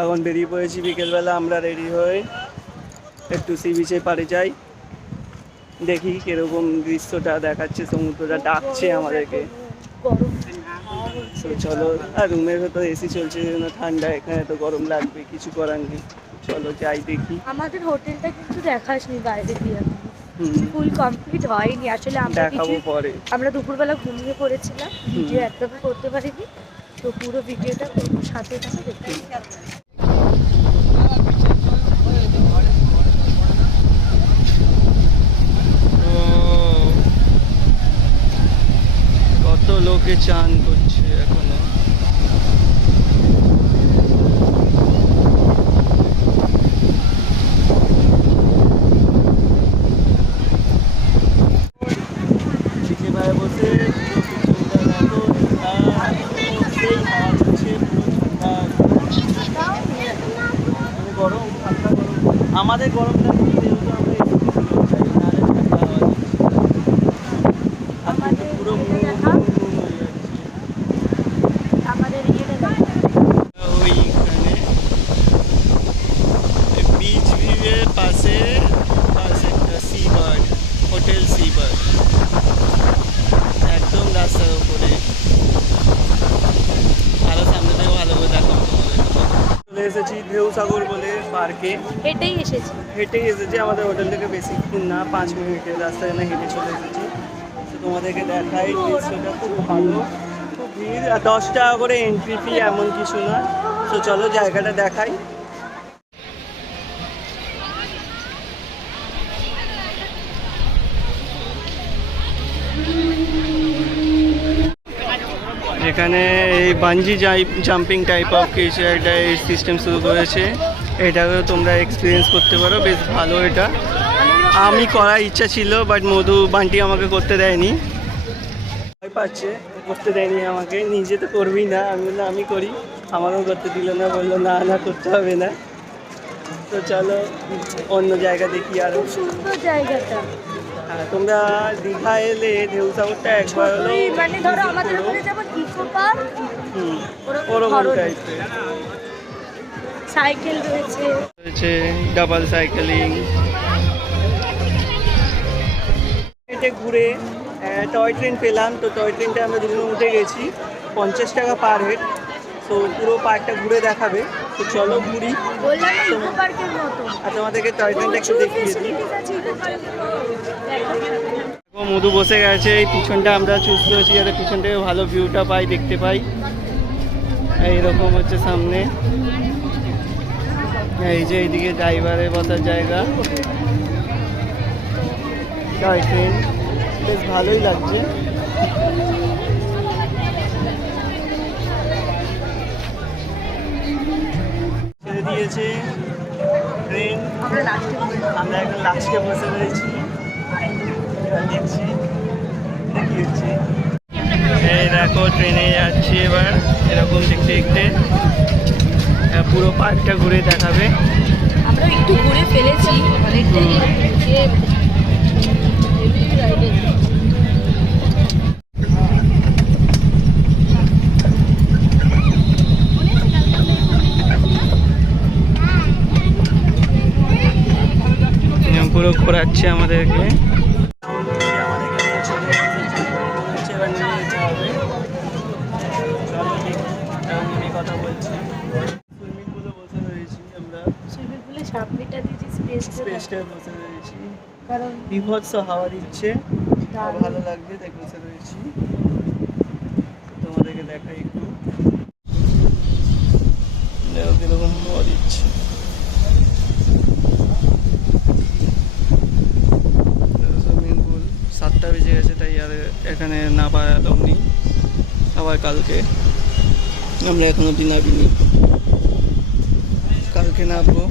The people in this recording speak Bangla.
এখন বেরিয়ে পড়েছি বিকেলবেলা আমরা রেডি হয়ে একটু সি বিচে পাড়ে যাই, দেখি কিরকম দৃশ্যটা দেখাচ্ছে, সমুদ্রটা ডাকছে আমাদেরকে। তো চলো, আর রুমের ভেতর এসি চলছে জন্য ঠান্ডা, এখানে তো গরম লাগবে, কিছু করার নেই। চলো যাই দেখি। আমাদের হোটেলটা কিন্তু দেখাসনি বাইরে দিয়ে, ফুল কমপ্লিট হয়নি আসলে। দেখাবো পরে। আমরা দুপুরবেলা ঘুমিয়ে পড়েছিলাম, ভিডিও একদমই করতে পারিনি। তো পুরো ভিডিওটা করবো, সাথে সাথে দেখতে। কত লোকে চান করছে এখনো। বসে গরম ঠান্ডা গরম, আমাদের গরম লাগছে যেহেতু আমরা পুরো ওইখানে বিচ ভিউয়ের পাশে একটা sea bird, hotel sea bird, একদম রাস্তার উপরে। আরো সামনে থেকে ভালো করে দেখাবো তোমাদের। চলে এসেছি ঢেউসাগর বলে পার্কে। হেঁটেই এসেছি, আমাদের হোটেল থেকে বেশিক্ষণ না, 5 মিনিটের রাস্তায় না হেঁটে চলে এসেছি। তো তোমাদেরকে দেখাই, দৃশ্যটা খুব ভালো, খুব ভিড়, আর 10 টাকা করে এন্ট্রি ফি, এমন কিছু না। তো চলো জায়গাটা দেখাই। এখানে এই বাঞ্জি জাম্পিং টাইপ অফ কিছু একটা সিস্টেম শুরু করেছে, এটাকে তোমরা এক্সপিরিয়েন্স করতে পারো, বেশ ভালো। এটা আমি করার ইচ্ছা ছিল, বাট মধু বান্টি আমাকে করতে দেয়নি, ভয় পাচ্ছে, করতে দেয়নি আমাকে। নিজে তো করবি না, আমি বললাম আমি করি, আমাকেও করতে দিল না, বললো না না করতে হবে না। তো চলো অন্য জায়গা দেখি। আরো সুন্দর জায়গাটা। হ্যাঁ, তোমরা দীঘা এলে ঢেউসাগরটা একবার হলো, মানে ধরো আমাদের ওখানে যেমন ইকো পার্ক, ওরকম টাইপের। সাইকেল রয়েছে, ডাবল সাইকেলিং। এটা ঘুরে টয় ট্রেন পেলাম, তো টয় ট্রেনটা আমরা দুজন উঠে গেছি, 50 টাকা পার হেড। তো পুরো পার্কটা ঘুরে দেখাবে। তো চলো ঘুরি, আর তোমাদেরকে টয় ট্রেনটা একটু দেখিয়ে দিই। মধু বসে গেছে, এই পিছনটা আমরা চুজ করেছি যাতে পিছন থেকে ভালো ভিউটা পাই, দেখতে পাই। এইরকম হচ্ছে সামনে, এই যে এইদিকে ড্রাইভারের বসার জায়গা। টয় ট্রেন বেশ ভালোই লাগছে। ছেড়ে দিয়েছে ট্রেন, আমরা এখন লাস্টে বসে রয়েছি, দেখছি কি হচ্ছে। এই দেখো ট্রেনে যাচ্ছি এবার, এরকম দেখতে দেখতে পুরো পার্কটা ঘুরে দেখাবে। আমরা একটু ঘুরে ফেলেছি অনেকটাই। পুরো ঘোরাচ্ছে আমাদেরকে। কথা বলছি, সুইমিং পুলে বসে রয়েছি আমরা, সুইমিং পুলে সামনেটা দিয়েছি, স্পেসটা বসে রয়েছি, কারণ বিভৎস হাওয়া দিচ্ছে, ভালো লাগবে তাই বসে রয়েছি। তোমাদেরকে দেখাই একটু, কিরকম হাওয়া দিচ্ছে। সুইমিং পুল 7টা বেজে গেছে, তাই আর এখানে নামার অ্যালাউ নেই, আবার কালকে। আমরা এখনো অব্দি নামিনি, কালকে নামবো।